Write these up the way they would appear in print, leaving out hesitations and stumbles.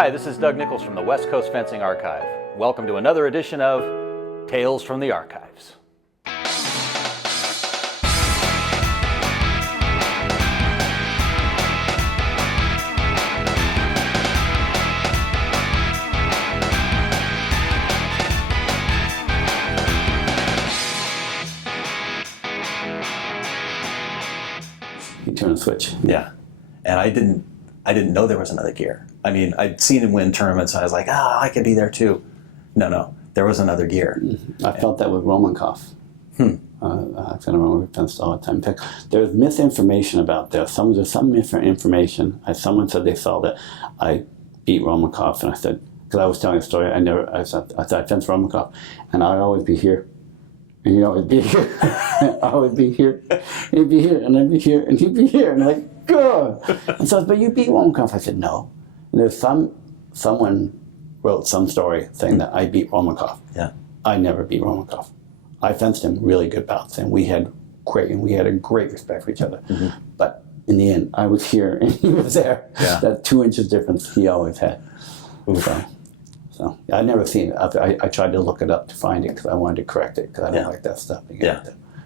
Hi, this is Doug Nichols from the West Coast Fencing Archive. Welcome to another edition of Tales from the Archives. You turn a switch. Yeah, and I didn't know there was another gear. I mean, I'd seen him win tournaments, and I was like, I could be there too. No, there was another gear. I felt that with Romankov. I kind of remember we fenced all the time. In fact, there's misinformation about this. There's some misinformation. Someone said they saw that I beat Romankov, and I said, because I was telling a story, I said I fenced Romankov, and I'd always be here. And he'd always be here. I would be here. He'd be here, and I'd be here, and he'd be here. And I'm like, God. And so, but you beat Romankov. I said, no. And there's someone wrote some story saying that I beat Romankov. Yeah. I never beat Romankov. I fenced him really good bouts, and we had a great respect for each other. Mm-hmm. But in the end, I was here, and he was there. Yeah. That 2 inches difference he always had. So I'd never seen it. I tried to look it up to find it because I wanted to correct it because I don't like that stuff.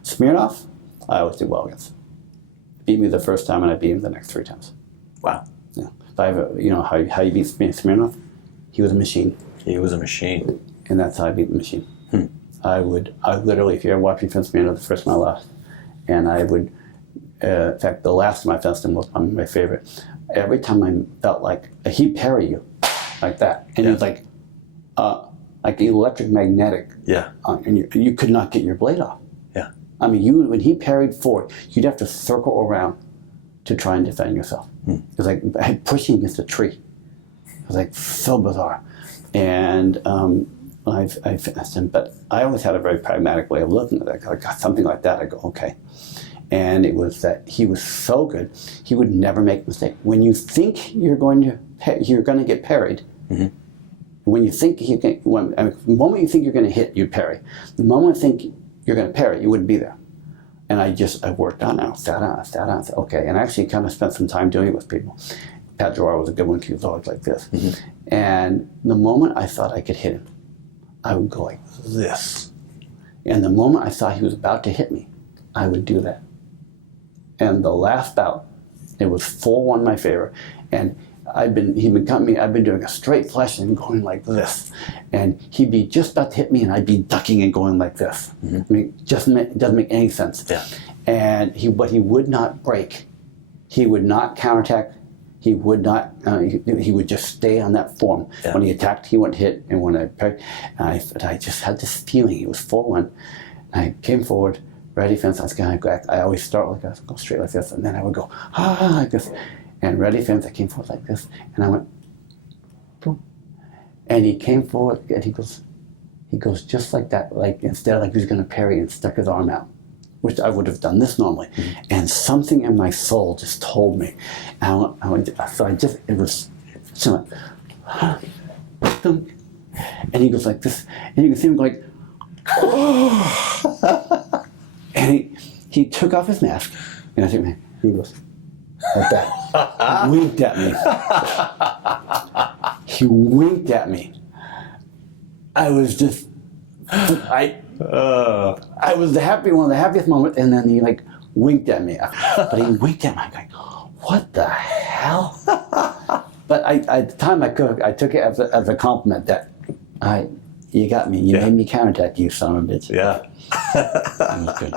Smirnov, I always did well against. Beat me the first time and I beat him the next 3 times. Wow. Yeah. How you beat Smirnov? He was a machine. He was a machine. And that's how I beat the machine. I literally, if you ever watch me fence Smirnov, the first and my last, and I would, in fact, the last time I fenced him was my favorite. Every time I felt like, he'd parry you like that. And it was like electromagnetic. Yeah. And you could not get your blade off. Yeah. I mean, when he parried forward, you'd have to circle around to try and defend yourself. It was like pushing against a tree. It was like so bizarre. And I fenced him, but I always had a very pragmatic way of looking at it. I got something like that, I go, okay. And it was that he was so good, he would never make a mistake. When you think you're going to get parried, when you think the moment you think you're going to hit, you parry. The moment you think you're going to parry, you wouldn't be there. And I worked on it. I sat down. I said, okay. And I actually kind of spent some time doing it with people. Pat Gerard was a good one. He was always like this. And the moment I thought I could hit him, I would go like this. And the moment I thought he was about to hit me, I would do that. And the last bout, it was 4-1 my favor. And I'd been doing a straight flush and going like this. And he'd be just about to hit me and I'd be ducking and going like this. I mean, it doesn't make any sense. Yeah. And he would not break. He would not counterattack. He would not, he would just stay on that form. Yeah. When he attacked, he wouldn't hit. And when I just had this feeling, it was 4-1. I came forward, ready fence. I always start like this, go straight like this. And then I would go, like this. And ready fence, I came forward like this, and I went, boom. And he came forward, and he goes just like that, like instead of like he was going to parry and stuck his arm out, which I would have done this normally. And something in my soul just told me. And it was, so I went, and he goes like this, and you can see him go like, and he took off his mask, and I think, man, he goes, like that. Winked at me. He winked at me. I was just, I was one of the happiest moments, and then he like winked at me. But he winked at me. I'm like, what the hell? But at the time I took it as a compliment that you got me. You made me counterattack, you son of a bitch. Yeah. That was good.